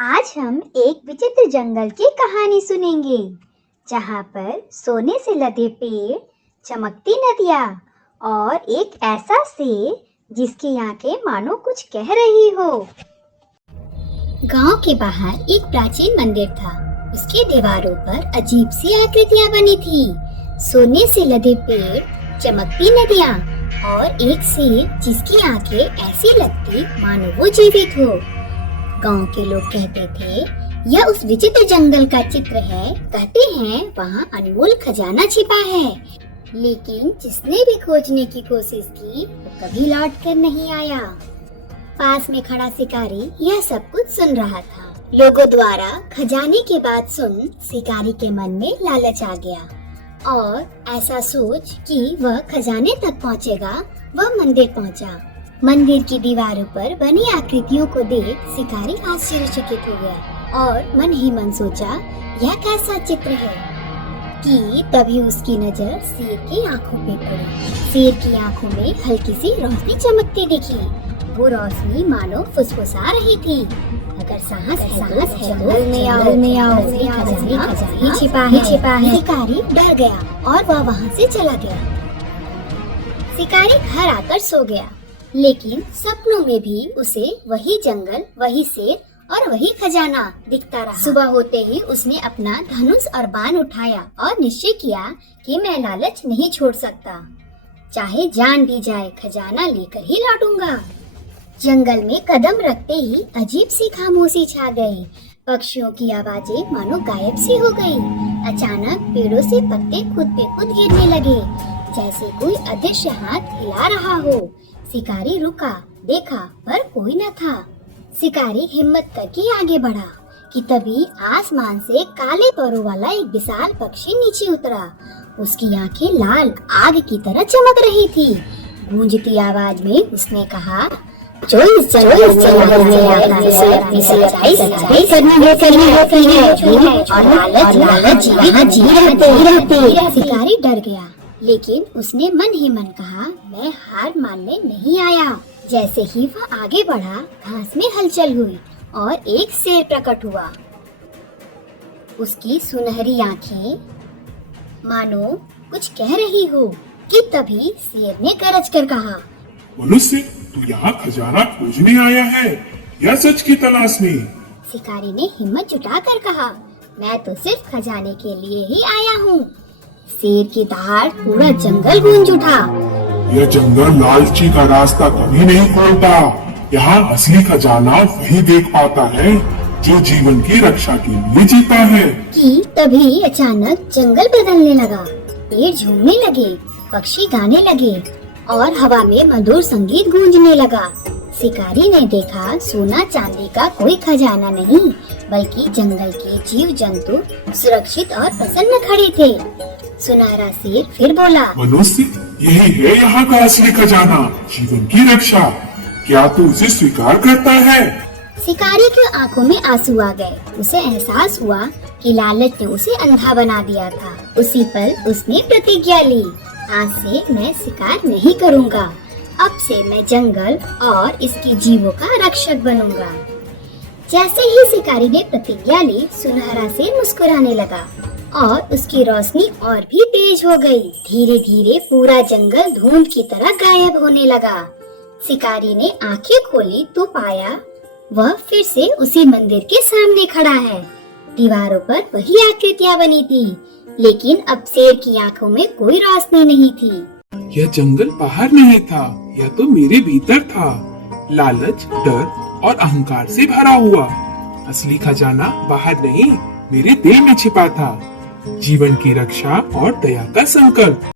आज हम एक विचित्र जंगल की कहानी सुनेंगे, जहाँ पर सोने से लदे पेड़, चमकती नदियाँ और एक ऐसा शेर जिसकी आंखें मानो कुछ कह रही हो। गांव के बाहर एक प्राचीन मंदिर था। उसके दीवारों पर अजीब सी आकृतियाँ बनी थी। सोने से लदे पेड़, चमकती नदियाँ और एक शेर जिसकी आंखें ऐसी लगती मानो वो जीवित हो। गांव के लोग कहते थे, यह उस विचित्र जंगल का चित्र है। कहते हैं वहाँ अनमोल खजाना छिपा है। लेकिन जिसने भी खोजने की कोशिश की वो कभी लौट कर नहीं आया। पास में खड़ा शिकारी यह सब कुछ सुन रहा था। लोगों द्वारा खजाने की बात सुन शिकारी के मन में लालच आ गया और ऐसा सोच कि वह खजाने तक पहुँचेगा, वह मंदिर पहुँचा। मंदिर की दीवारों पर बनी आकृतियों को देख शिकारी आश्चर्यचकित हो गया और मन ही मन सोचा, यह कैसा चित्र है कि तभी उसकी नजर शेर की आंखों पे पड़ी। शेर की आंखों में हल्की सी रोशनी चमकती दिखी। वो रोशनी मानो फुसफुसा रही थी, अगर साहस है तो जंगल में आओ, खजाना छिपा है। शिकारी डर गया और वह वहाँ से चला गया। शिकारी घर आकर सो गया, लेकिन सपनों में भी उसे वही जंगल, वही शेर और वही खजाना दिखता रहा। सुबह होते ही उसने अपना धनुष और बाण उठाया और निश्चय किया कि मैं लालच नहीं छोड़ सकता। चाहे जान दी जाए, खजाना लेकर ही लौटूंगा। जंगल में कदम रखते ही अजीब सी खामोशी छा गई। पक्षियों की आवाजें मानो गायब सी हो गई। अचानक पेड़ों से पत्ते खुद पे खुद गिरने लगे, जैसे कोई अदृश्य हाथ हिला रहा हो। शिकारी रुका, देखा, पर कोई न था। शिकारी हिम्मत करके आगे बढ़ा कि तभी आसमान से काले परों वाला एक विशाल पक्षी नीचे उतरा। उसकी आंखें लाल आग की तरह चमक रही थी। गूंजती आवाज में उसने कहा, जो इस जंगल में सच्चाई करनी होती है और लालच यहाँ जी रहते। शिकारी डर गया, लेकिन उसने मन ही मन कहा, मैं हार मानने नहीं आया। जैसे ही वह आगे बढ़ा, घास में हलचल हुई और एक शेर प्रकट हुआ। उसकी सुनहरी आंखें मानो कुछ कह रही हो कि तभी शेर ने गरज कर कहा, मनुष्य, तू यहाँ खजाना खोजने आया है या सच की तलाश में? शिकारी ने हिम्मत जुटाकर कहा, मैं तो सिर्फ खजाने के लिए ही आया हूँ। शेर की दहाड़ पूरा जंगल गूंज उठा। यह जंगल लालची का रास्ता कभी नहीं खोलता। यहाँ असली खजाना वही देख पाता है जो जीवन की रक्षा के लिए जीता है। कि तभी अचानक जंगल बदलने लगा। पेड़ झूमने लगे, पक्षी गाने लगे और हवा में मधुर संगीत गूंजने लगा। शिकारी ने देखा, सोना चांदी का कोई खजाना नहीं, बल्कि जंगल के जीव जंतु सुरक्षित और प्रसन्न खड़े थे। सुनहरा शेर फिर बोला, मनुष्य, यही है यहाँ का असली खजाना, जीवन की रक्षा। क्या तू उसे स्वीकार करता है? शिकारी की आंखों में आंसू आ गए। उसे एहसास हुआ कि लालच ने उसे अंधा बना दिया था। उसी पल उसने प्रतिज्ञा ली, आज से मैं शिकार नहीं करूँगा। अब से मैं जंगल और इसके जीवों का रक्षक बनूंगा। जैसे ही शिकारी ने प्रतिज्ञा ली, सुनहरा शेर मुस्कुराने लगा और उसकी रोशनी और भी तेज हो गई। धीरे धीरे पूरा जंगल धुंध की तरह गायब होने लगा। शिकारी ने आंखें खोली तो पाया वह फिर से उसी मंदिर के सामने खड़ा है। दीवारों पर वही आकृतियाँ बनी थी, लेकिन अब शेर की आंखों में कोई रोशनी नहीं थी। यह जंगल बाहर नहीं था, यह तो मेरे भीतर था। लालच, डर और अहंकार से भरा हुआ। असली खजाना बाहर नहीं, मेरे दिल में छिपा था। जीवन की रक्षा और दया का संकल्प।